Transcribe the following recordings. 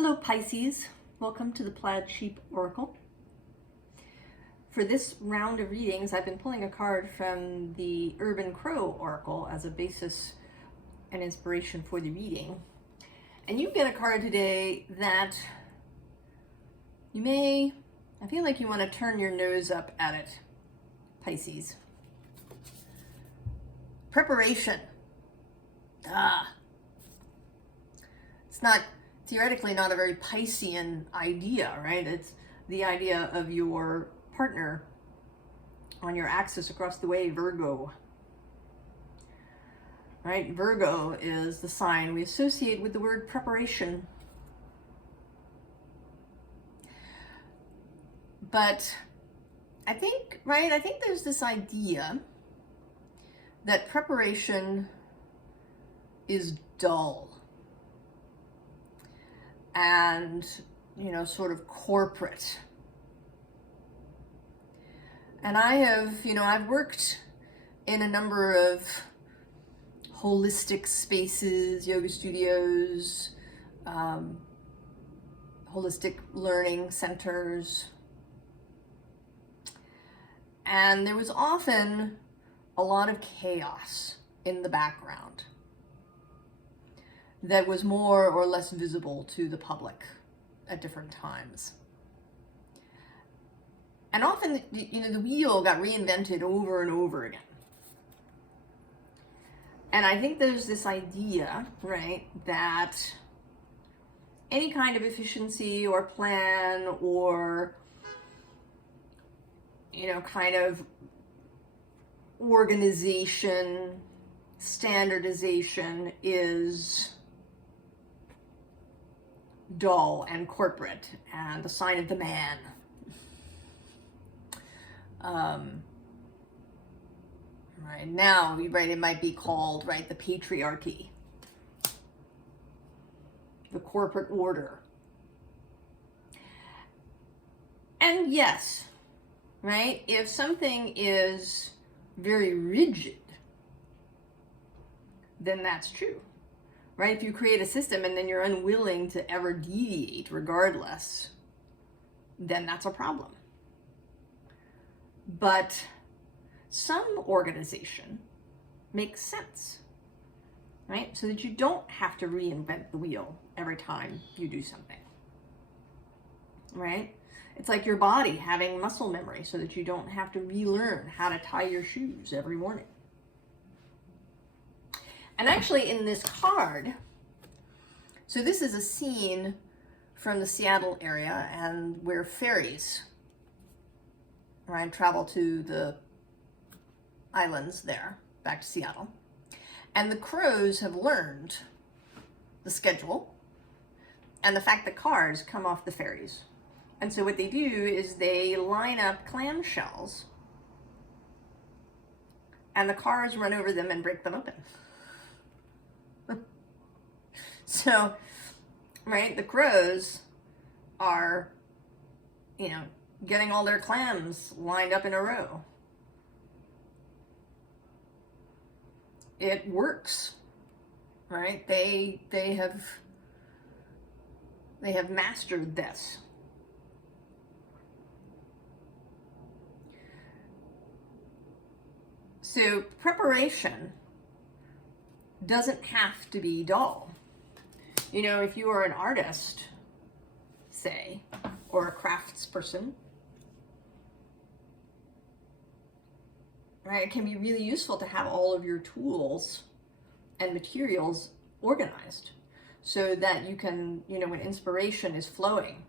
Hello Pisces, welcome to the Plaid Sheep Oracle. For this round of readings, I've been pulling a card from the Urban Crow Oracle as a basis and inspiration for the reading. And you get a card today that I feel like you want to turn your nose up at it, Pisces. Preparation. It's not theoretically not a very Piscean idea, right? It's the idea of your partner on your axis across the way, Virgo. Right? Virgo is the sign we associate with the word preparation. But I think there's this idea that preparation is dull and, sort of corporate. And I've worked in a number of holistic spaces, yoga studios, holistic learning centers. And there was often a lot of chaos in the background that was more or less visible to the public at different times. And often, the wheel got reinvented over and over again. And I think there's this idea, right, that any kind of efficiency or plan or, kind of organization, standardization is dull and corporate and the sign of the man. Right now, it might be called, the patriarchy, the corporate order. And yes, right, if something is very rigid, then that's true. Right? If you create a system and then you're unwilling to ever deviate regardless, then that's a problem. But some organization makes sense, right? So that you don't have to reinvent the wheel every time you do something, right? It's like your body having muscle memory so that you don't have to relearn how to tie your shoes every morning. And actually in this card, so this is a scene from the Seattle area and where ferries, right, travel to the islands there, back to Seattle. And the crows have learned the schedule and the fact that cars come off the ferries. And so what they do is they line up clamshells and the cars run over them and break them open. So, right, the crows are, getting all their clams lined up in a row. It works, right? They have mastered this. So preparation doesn't have to be dull. If you are an artist, say, or a craftsperson, right, it can be really useful to have all of your tools and materials organized so that you can, when inspiration is flowing,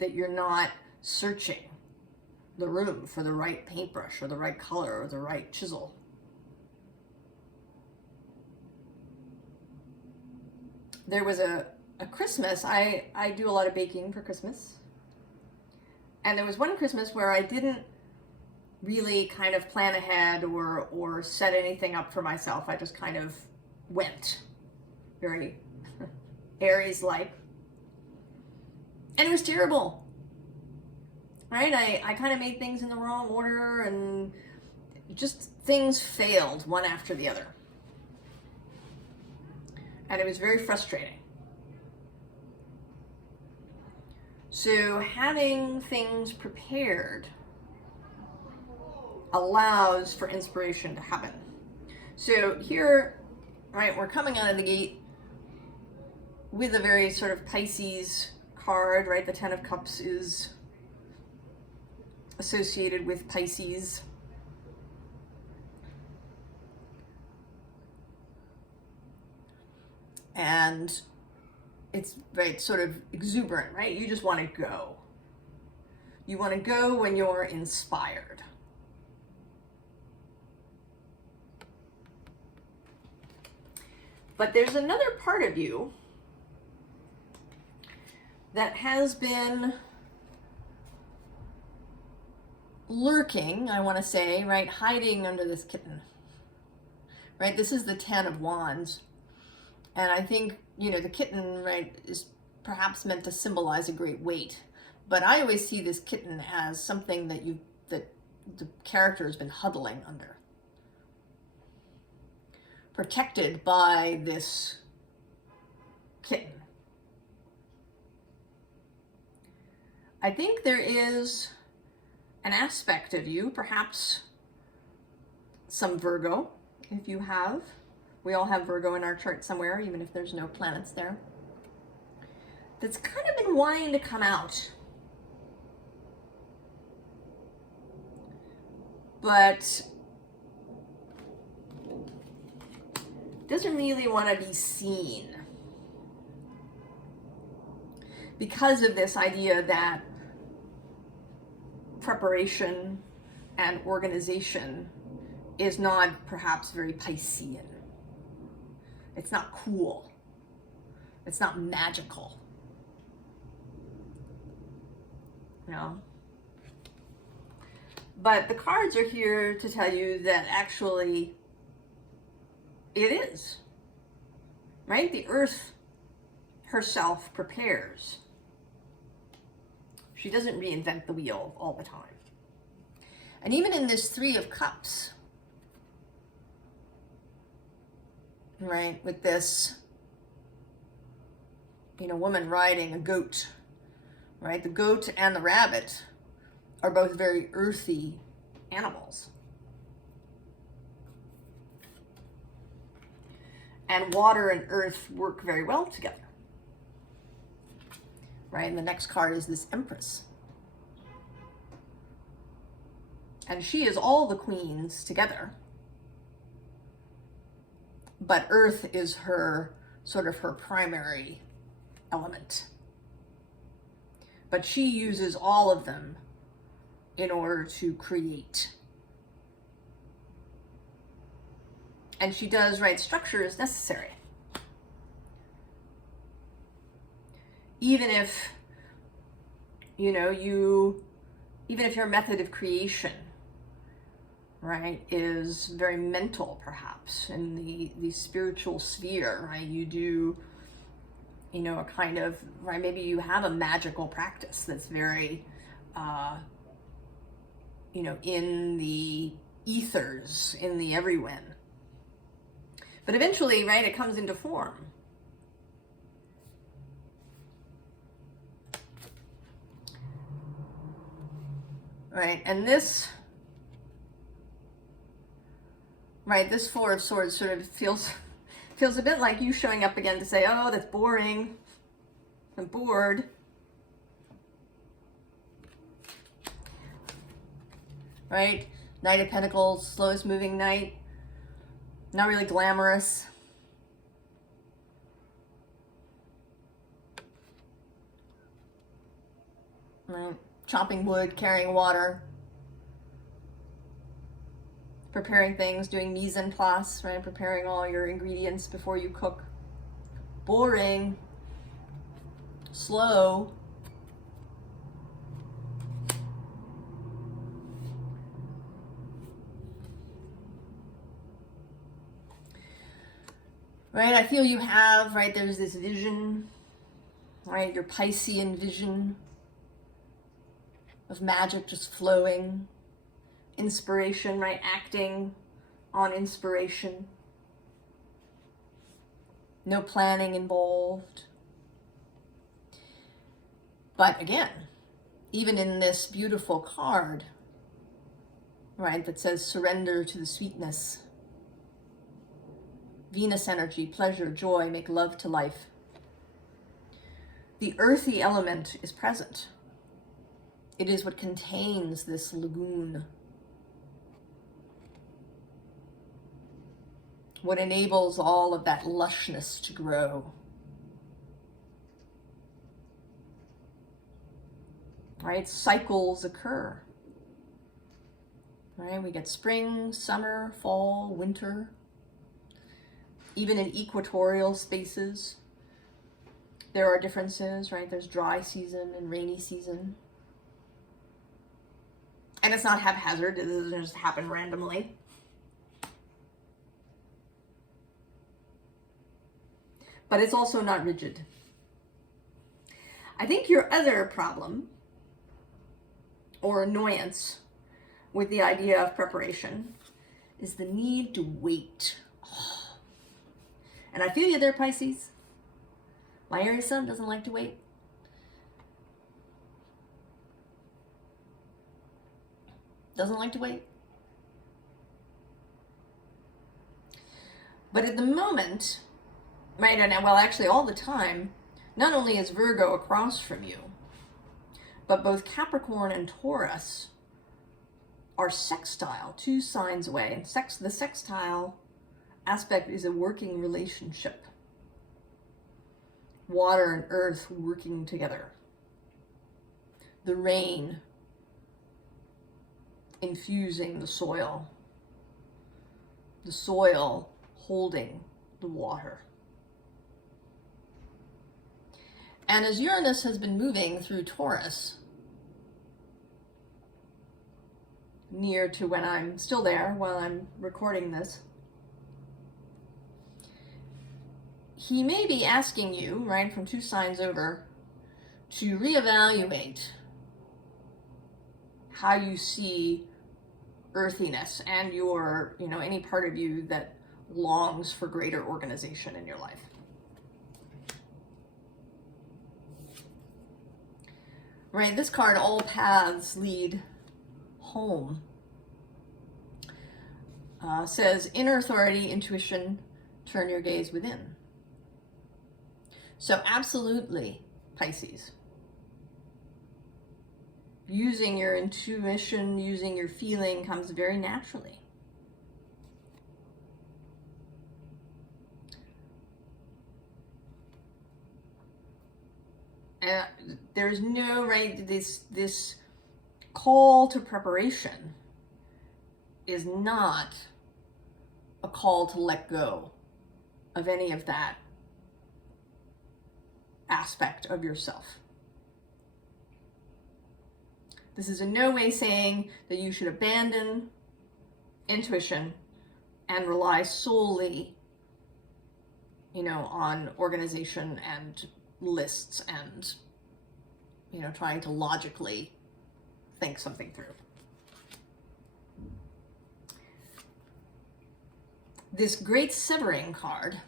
that you're not searching the room for the right paintbrush or the right color or the right chisel. There was a Christmas, I do a lot of baking for Christmas. And there was one Christmas where I didn't really kind of plan ahead or set anything up for myself. I just kind of went, very Aries-like. And it was terrible, right? I kind of made things in the wrong order and just things failed one after the other. And it was very frustrating. So having things prepared allows for inspiration to happen. So here, right, we're coming out of the gate with a very sort of Pisces card, right? The Ten of Cups is associated with Pisces. And it's right, sort of exuberant, right? You just want to go. You want to go when you're inspired. But there's another part of you that has been lurking, I want to say, right, hiding under this kitten. Right, this is the Ten of Wands. And I think, you know, the kitten, right, is perhaps meant to symbolize a great weight. But I always see this kitten as something that the character has been huddling under, protected by this kitten. I think there is an aspect of you, perhaps some Virgo, if you have. We all have Virgo in our chart somewhere, even if there's no planets there. That's kind of been wanting to come out. But doesn't really want to be seen. Because of this idea that preparation and organization is not perhaps very Piscean. It's not cool. It's not magical. You know? But the cards are here to tell you that actually it is. Right? The earth herself prepares. She doesn't reinvent the wheel all the time. And even in this Three of Cups, right, with this, you know, woman riding a goat, right? The goat and the rabbit are both very earthy animals. And water and earth work very well together. Right? And the next card is this Empress. And she is all the queens together. But earth is her, sort of her primary element. But she uses all of them in order to create. And she does, right, structure is necessary. Even if, you know, even if your method of creation, right, is very mental, perhaps, in the spiritual sphere, right, you do, you know, a kind of, right, maybe you have a magical practice that's very, you know, in the ethers, in the everywhen. But eventually, right, it comes into form. Right, and this, right, this Four of Swords sort of feels a bit like you showing up again to say, oh, that's boring. I'm bored. Right, Knight of Pentacles, slowest moving knight. Not really glamorous. Right. Chopping wood, carrying water, preparing things, doing mise en place, right? Preparing all your ingredients before you cook. Boring. Slow. Right, I feel you have, right, there's this vision, right, your Piscean vision of magic just flowing, inspiration, right, acting on inspiration, no planning involved. But again, even in this beautiful card, right, that says surrender to the sweetness, Venus energy, pleasure, joy, make love to life. The earthy element is present. It is what contains this lagoon. What enables all of that lushness to grow. Right? Cycles occur. Right? We get spring, summer, fall, winter. Even in equatorial spaces, there are differences, right? There's dry season and rainy season. And it's not haphazard, it doesn't just happen randomly. But it's also not rigid. I think your other problem or annoyance with the idea of preparation is the need to wait. Oh. And I feel you there, Pisces. My Aries sun doesn't like to wait. Doesn't like to wait. But at the moment, right, and well, actually all the time, not only is Virgo across from you, but both Capricorn and Taurus are sextile, 2 signs away. And the sextile aspect is a working relationship. Water and earth working together. The rain infusing the soil holding the water. And as Uranus has been moving through Taurus, near to when I'm still there while I'm recording this, he may be asking you, right, from 2 signs over, to reevaluate how you see earthiness and your, any part of you that longs for greater organization in your life. Right, this card, all paths lead home, says inner authority, intuition, turn your gaze within. So absolutely, Pisces, using your intuition, using your feeling comes very naturally. There's no, right, this call to preparation is not a call to let go of any of that aspect of yourself. This is in no way saying that you should abandon intuition and rely solely, on organization and lists and, trying to logically think something through. This Great Severing card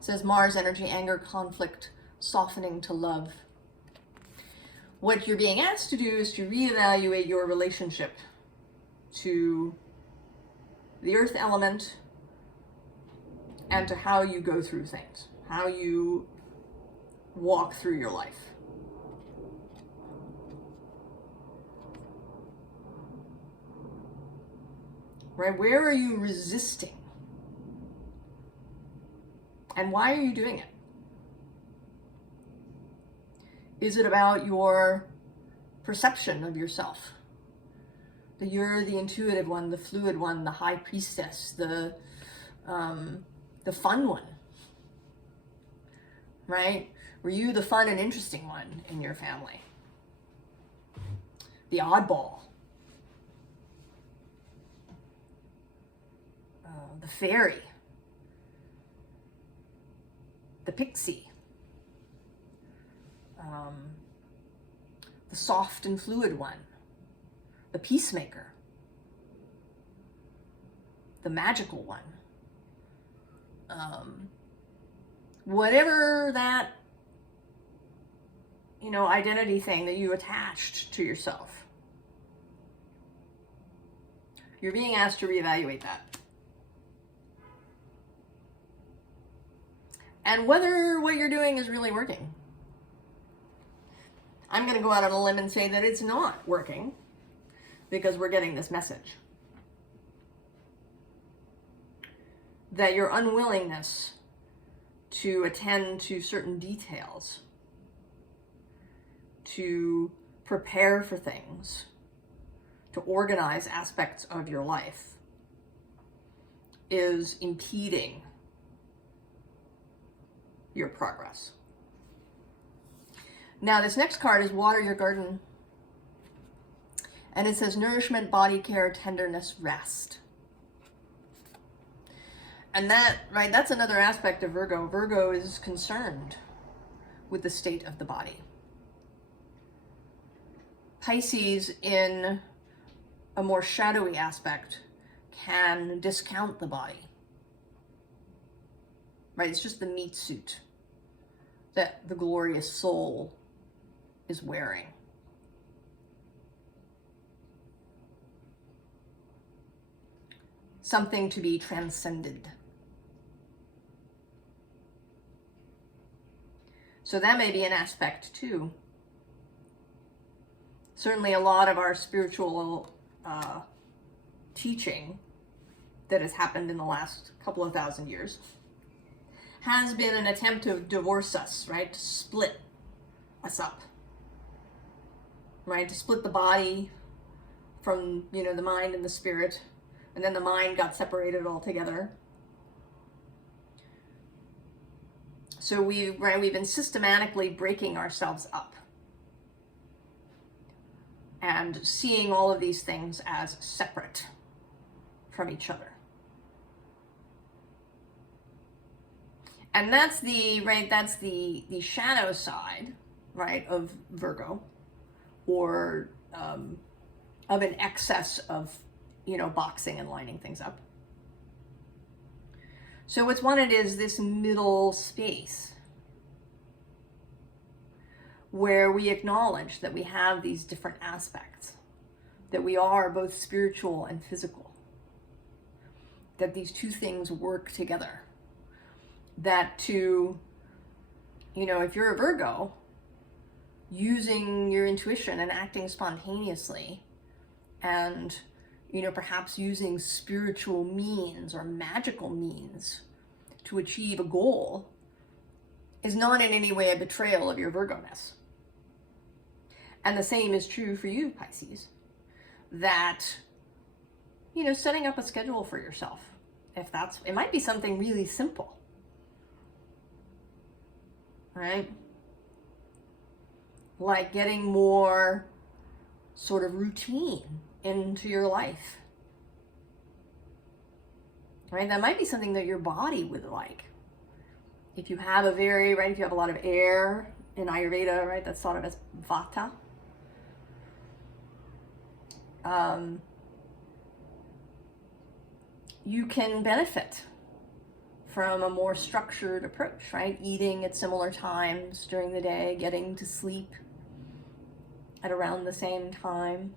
says Mars energy, anger, conflict, softening to love. What you're being asked to do is to reevaluate your relationship to the earth element and to how you go through things, how you walk through your life. Right? Where are you resisting? And why are you doing it? Is it about your perception of yourself? That you're the intuitive one, the fluid one, the high priestess, the fun one, right? Were you the fun and interesting one in your family? The oddball? The fairy? The pixie? The soft and fluid one? The peacemaker? The magical one? Whatever that identity thing that you attached to yourself. You're being asked to reevaluate that. And whether what you're doing is really working. I'm going to go out on a limb and say that it's not working, because we're getting this message. That your unwillingness to attend to certain details, to prepare for things, to organize aspects of your life, is impeding your progress. Now, this next card is Water Your Garden. And it says nourishment, body care, tenderness, rest. And that's another aspect of Virgo. Virgo is concerned with the state of the body. Pisces, in a more shadowy aspect, can discount the body. Right? It's just the meat suit that the glorious soul is wearing. Something to be transcended. So that may be an aspect too. Certainly a lot of our spiritual teaching that has happened in the last couple of thousand years has been an attempt to divorce us, right? To split us up, right? To split the body from, the mind and the spirit, and then the mind got separated altogether. So we've been systematically breaking ourselves up and seeing all of these things as separate from each other. And that's the shadow side, right, of Virgo, or of an excess of, boxing and lining things up. So what's wanted is this middle space where we acknowledge that we have these different aspects, that we are both spiritual and physical, that these two things work together, that if you're a Virgo, using your intuition and acting spontaneously, and perhaps using spiritual means or magical means to achieve a goal, is not in any way a betrayal of your Virgo-ness. And the same is true for you, Pisces, that, setting up a schedule for yourself, it might be something really simple, right? Like getting more sort of routine into your life, right? That might be something that your body would like. If you have if you have a lot of air in Ayurveda, right, that's thought of as vata. You can benefit from a more structured approach, right? Eating at similar times during the day, getting to sleep at around the same time.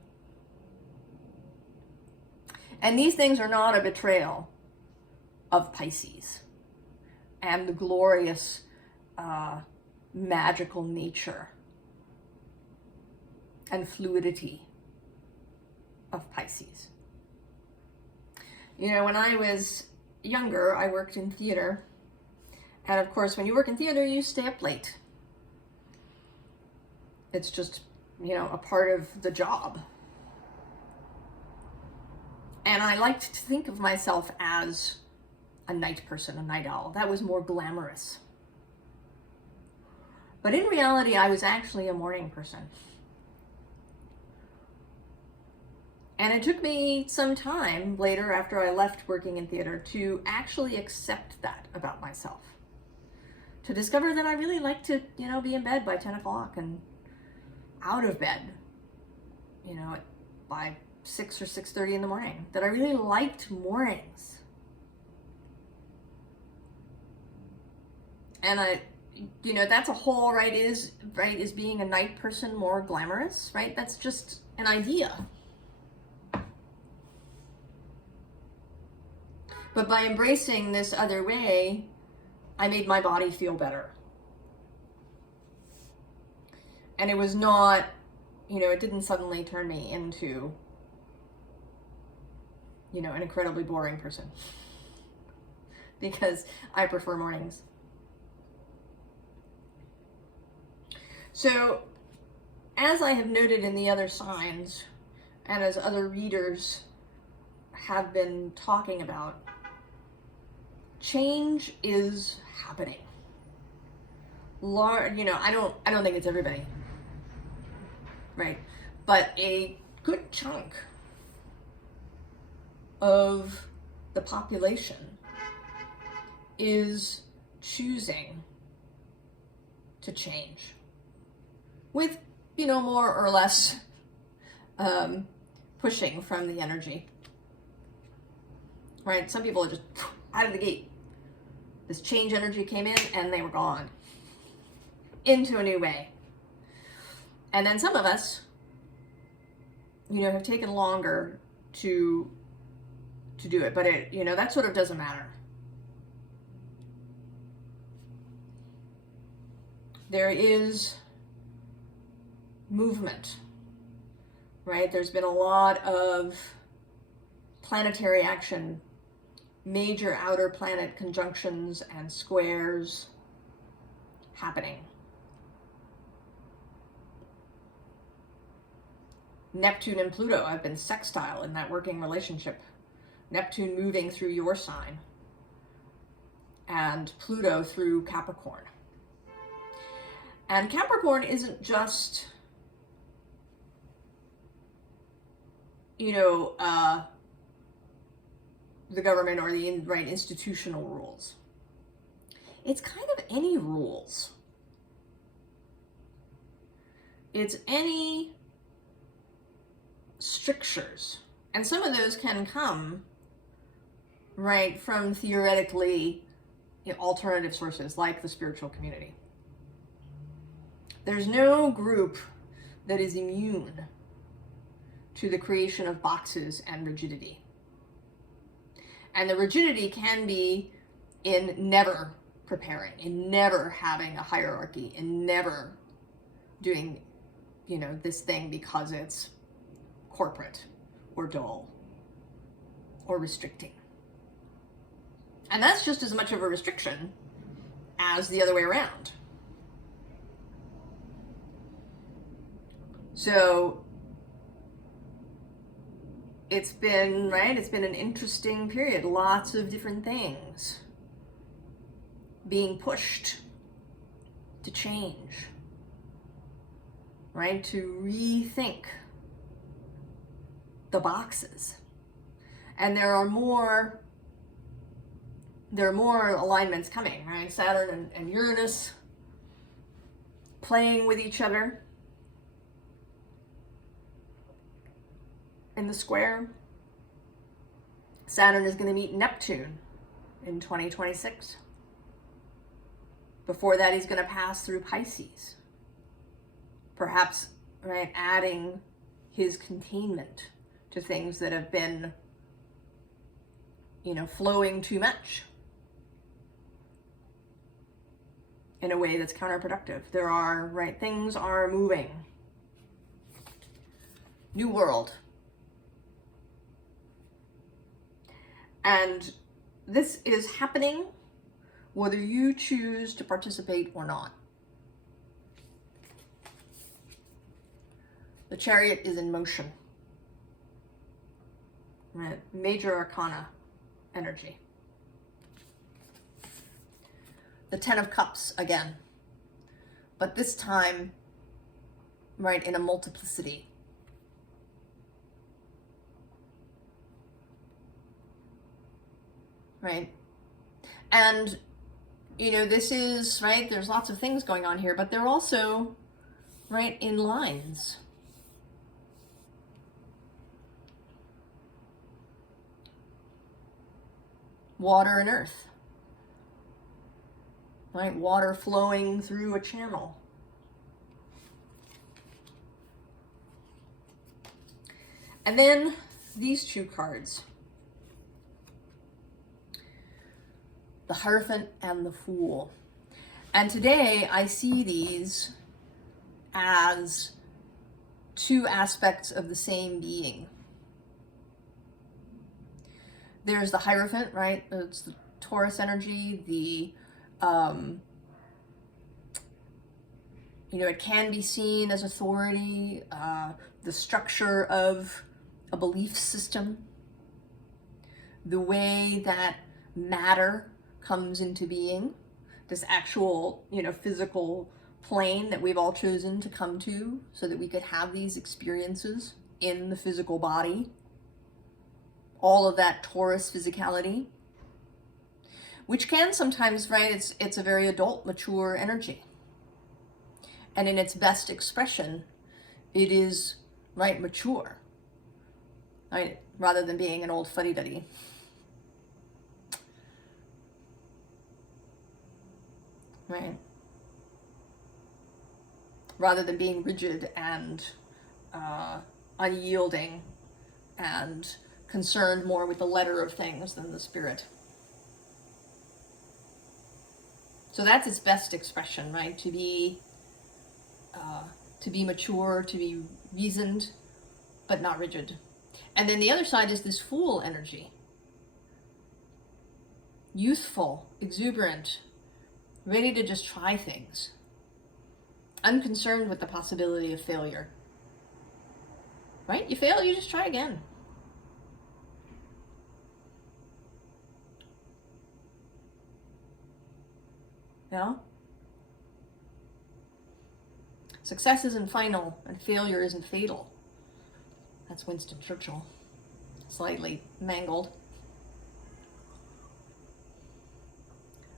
And these things are not a betrayal of Pisces and the glorious magical nature and fluidity of Pisces. When I was younger, I worked in theater. And of course, when you work in theater, you stay up late. It's just, a part of the job. And I liked to think of myself as a night person, a night owl. That was more glamorous. But in reality, I was actually a morning person. And it took me some time later, after I left working in theater, to actually accept that about myself. To discover that I really like to, be in bed by 10 o'clock and out of bed, by 6 or 6:30 in the morning. That I really liked mornings. And you know, that's a whole, right, is being a night person more glamorous, right? That's just an idea. But by embracing this other way, I made my body feel better. And it was not, you know, it didn't suddenly turn me into, you know, an incredibly boring person. Because I prefer mornings. So, as I have noted in the other signs, and as other readers have been talking about, change is happening. You know, I don't think it's everybody, right? But a good chunk of the population is choosing to change with, you know, more or less pushing from the energy, right? Some people are just out of the gate. This change energy came in and they were gone into a new way. And then some of us, you know, have taken longer to do it, but it, you know, that sort of doesn't matter. There is movement, right? There's been a lot of planetary action, major outer planet conjunctions and squares happening. Neptune and Pluto have been sextile in that working relationship. Neptune moving through your sign and Pluto through Capricorn. And Capricorn isn't just, you know, the government or the institutional rules. It's kind of any rules. It's any strictures. And some of those can come, right, from theoretically, you know, alternative sources like the spiritual community. There's no group that is immune to the creation of boxes and rigidity. And the rigidity can be in never preparing, in never having a hierarchy, in never doing, you know, this thing because it's corporate or dull or restricting. And that's just as much of a restriction as the other way around. So it's been, right, it's been an interesting period. Lots of different things being pushed to change, right? To rethink the boxes. And there are more alignments coming, right? Saturn and Uranus playing with each other in the square. Saturn is going to meet Neptune in 2026. Before that, he's going to pass through Pisces, perhaps, right, adding his containment to things that have been, you know, flowing too much in a way that's counterproductive. There are, right, things are moving. New world. And this is happening whether you choose to participate or not. The Chariot is in motion. Right? Major Arcana energy. The Ten of Cups again. But this time, right, in a multiplicity. Right? And, you know, this is, right, there's lots of things going on here, but they're also, right, in lines. Water and earth. right? Water flowing through a channel. And then these two cards, the Hierophant and the Fool. And today I see these as two aspects of the same being. There's the Hierophant, right? It's the Taurus energy, it can be seen as authority, the structure of a belief system, the way that matter comes into being, this actual, physical plane that we've all chosen to come to so that we could have these experiences in the physical body. All of that Taurus physicality, which can sometimes, right, it's a very adult, mature energy. And in its best expression, it is, right, mature, right, rather than being an old fuddy-duddy. Right? Rather than being rigid and unyielding and concerned more with the letter of things than the spirit. So that's its best expression, right? To be mature, to be reasoned, but not rigid. And then the other side is this Fool energy. Youthful, exuberant, ready to just try things. Unconcerned with the possibility of failure. Right? You fail, you just try again. Yeah? Success isn't final, and failure isn't fatal. That's Winston Churchill. Slightly mangled.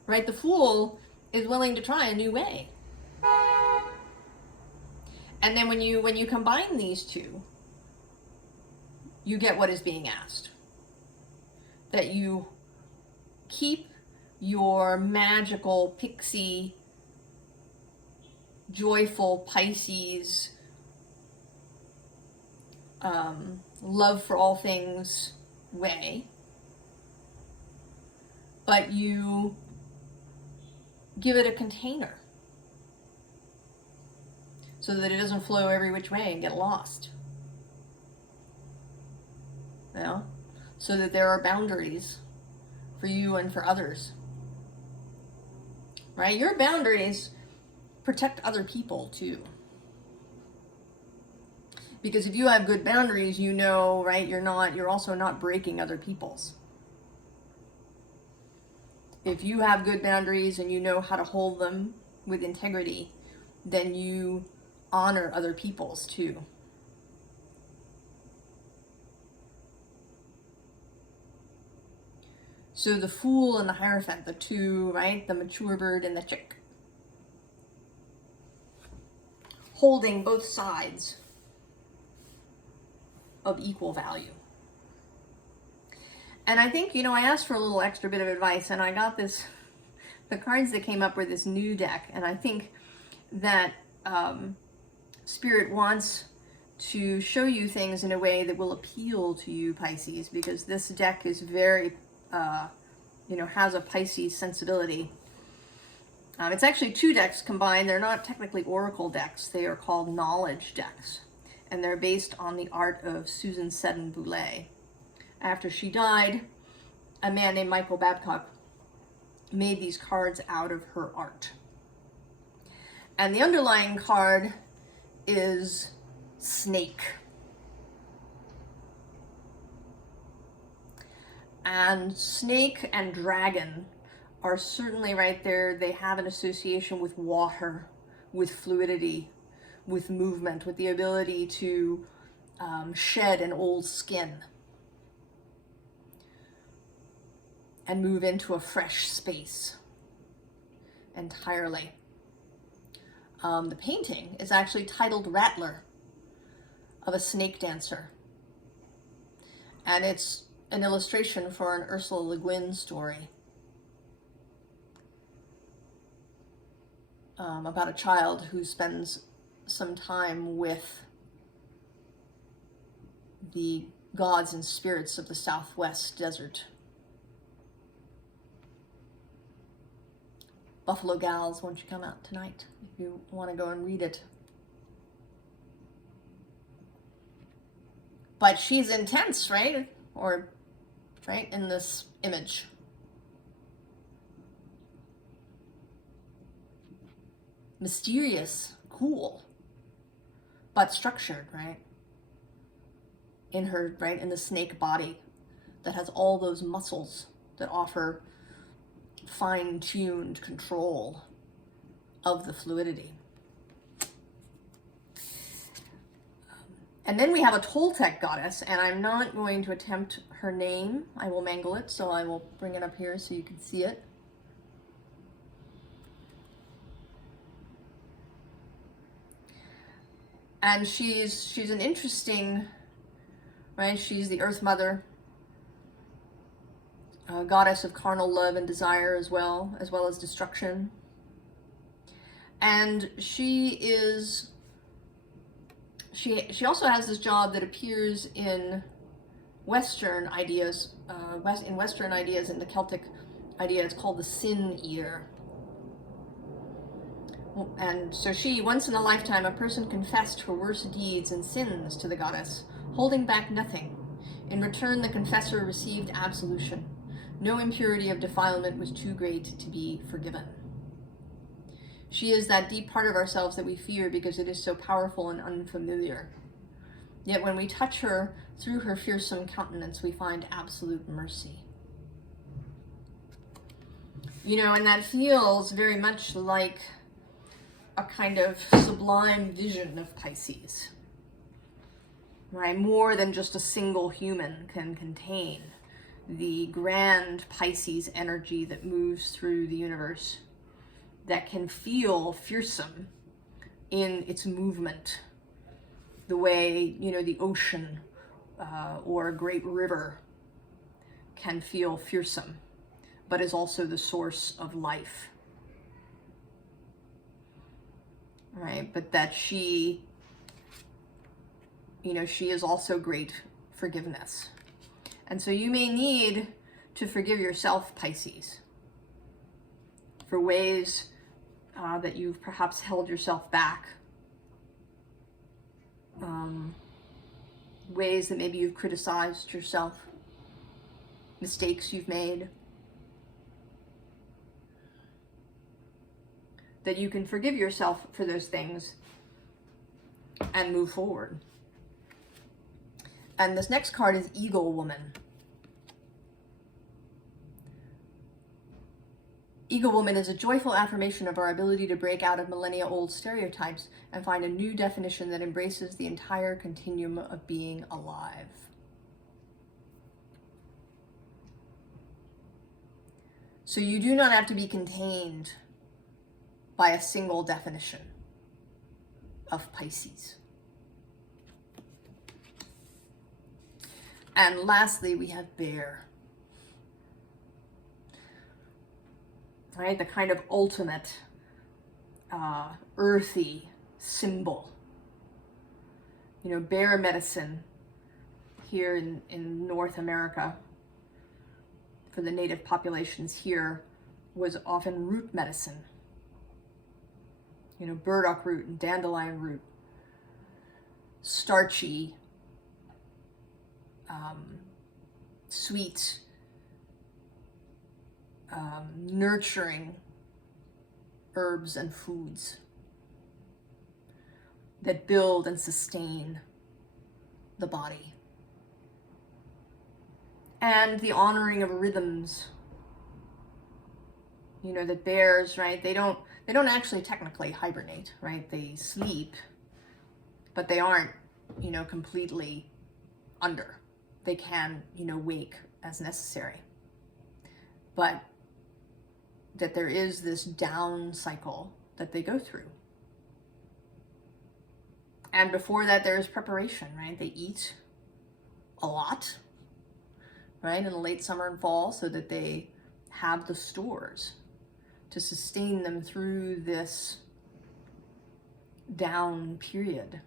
Right? The Fool is willing to try a new way. And then when you combine these two, you get what is being asked. That you keep your magical pixie, joyful Pisces, love for all things way, but you give it a container so that it doesn't flow every which way and get lost. So that there are boundaries for you and for others. Right? Your boundaries protect other people too. Because if you have good boundaries, right, you're also not breaking other people's. If you have good boundaries and you know how to hold them with integrity, then you honor other people's too. So the Fool and the Hierophant, the two, right, the mature bird and the chick, holding both sides of equal value. And I think, I asked for a little extra bit of advice, and I got the cards that came up were this new deck, and I think that Spirit wants to show you things in a way that will appeal to you, Pisces, because this deck is very, has a Pisces sensibility. It's actually two decks combined. They're not technically oracle decks. They are called knowledge decks, and they're based on the art of Susan Seddon Boulay. After she died, a man named Michael Babcock made these cards out of her art. And the underlying card is snake. And snake and dragon are certainly right there. They have an association with water, with fluidity, with movement, with the ability to shed an old skin and move into a fresh space entirely. The painting is actually titled Rattler, of a snake dancer. And it's an illustration for an Ursula Le Guin story. about a child who spends some time with the gods and spirits of the Southwest desert. Buffalo Gals, won't you come out tonight if you want to go and read it? But she's intense, right? Or, right, in this image. Mysterious, cool, but structured, right? In her, right, in the snake body that has all those muscles that offer fine-tuned control of the fluidity. And then we have a Toltec goddess, and I'm not going to attempt her name. I will mangle it, so I will bring it up here so you can see it. And she's an interesting, right? She's the Earth Mother, goddess of carnal love and desire as well as destruction. And she also has this job that appears in Western ideas, in the Celtic idea. It's called the Sin Eater. And so once in a lifetime, a person confessed her worst deeds and sins to the goddess, holding back nothing. In return, the confessor received absolution. No impurity of defilement was too great to be forgiven. She is that deep part of ourselves that we fear because it is so powerful and unfamiliar. Yet when we touch her through her fearsome countenance, we find absolute mercy. And that feels very much like a kind of sublime vision of Pisces, right? More than just a single human can contain the grand Pisces energy that moves through the universe, that can feel fearsome in its movement, the way, the ocean or a great river can feel fearsome, but is also the source of life. Right, but that she is also great forgiveness. And so you may need to forgive yourself, Pisces, for ways that you've perhaps held yourself back, ways that maybe you've criticized yourself, mistakes you've made. That you can forgive yourself for those things and move forward. And this next card is Eagle Woman. Eagle Woman is a joyful affirmation of our ability to break out of millennia-old stereotypes and find a new definition that embraces the entire continuum of being alive. So you do not have to be contained by a single definition of Pisces. And lastly, we have Bear. Right, the kind of ultimate earthy symbol. Bear medicine here in North America for the native populations here was often root medicine. Burdock root and dandelion root, starchy, sweet, nurturing herbs and foods that build and sustain the body. And the honoring of rhythms. That bears, right, they don't actually technically hibernate, right? They sleep, but they aren't, completely under. They can, wake as necessary. But that there is this down cycle that they go through. And before that, there's preparation, right? They eat a lot, right, in the late summer and fall so that they have the stores to sustain them through this down period.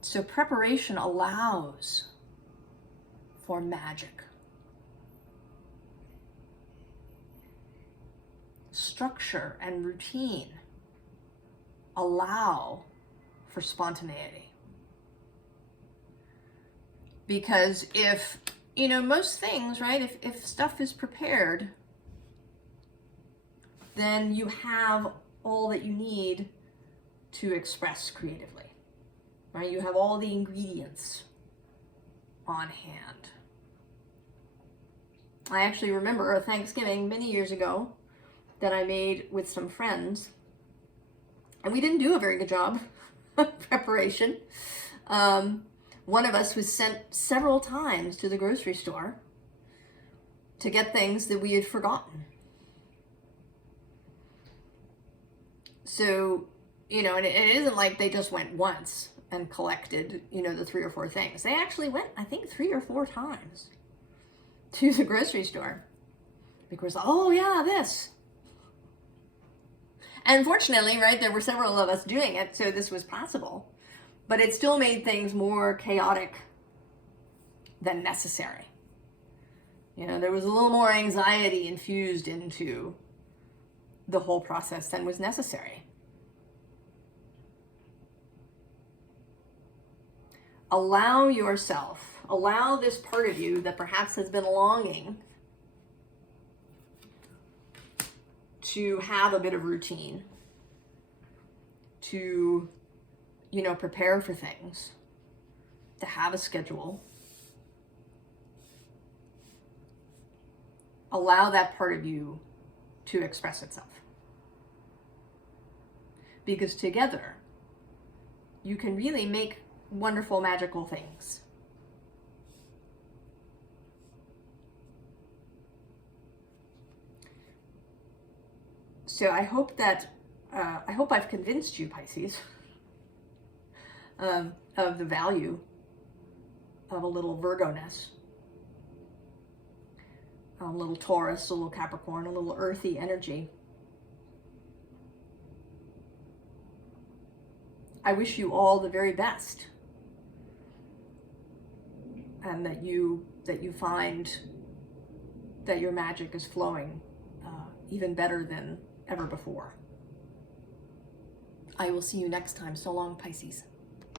So preparation allows for magic. Structure and routine allow for spontaneity. Because if, most things, right, if stuff is prepared, then you have all that you need to express creatively, right? You have all the ingredients on hand. I actually remember a Thanksgiving many years ago that I made with some friends, and we didn't do a very good job of preparation. One of us was sent several times to the grocery store to get things that we had forgotten. So, and it isn't like they just went once and collected, the 3 or 4 things. They actually went, I think, 3 or 4 times to the grocery store because, oh yeah, this. And fortunately, right, there were several of us doing it, so this was possible. But it still made things more chaotic than necessary. There was a little more anxiety infused into the whole process than was necessary. Allow this part of you that perhaps has been longing to have a bit of routine, to, prepare for things, to have a schedule. Allow that part of you to express itself. Because together, you can really make wonderful, magical things. So I hope I've convinced you, Pisces, of the value of a little Virgo-ness, a little Taurus, a little Capricorn, a little earthy energy. I wish you all the very best, and that you find that your magic is flowing even better than ever before. I will see you next time. So long, Pisces.